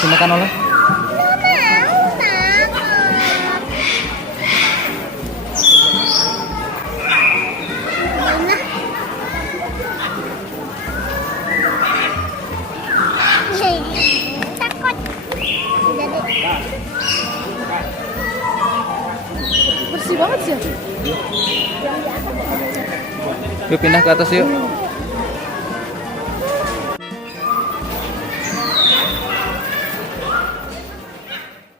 kasih makan oleh. Takut. Bersih banget sih. Yuk pindah ke atas yuk.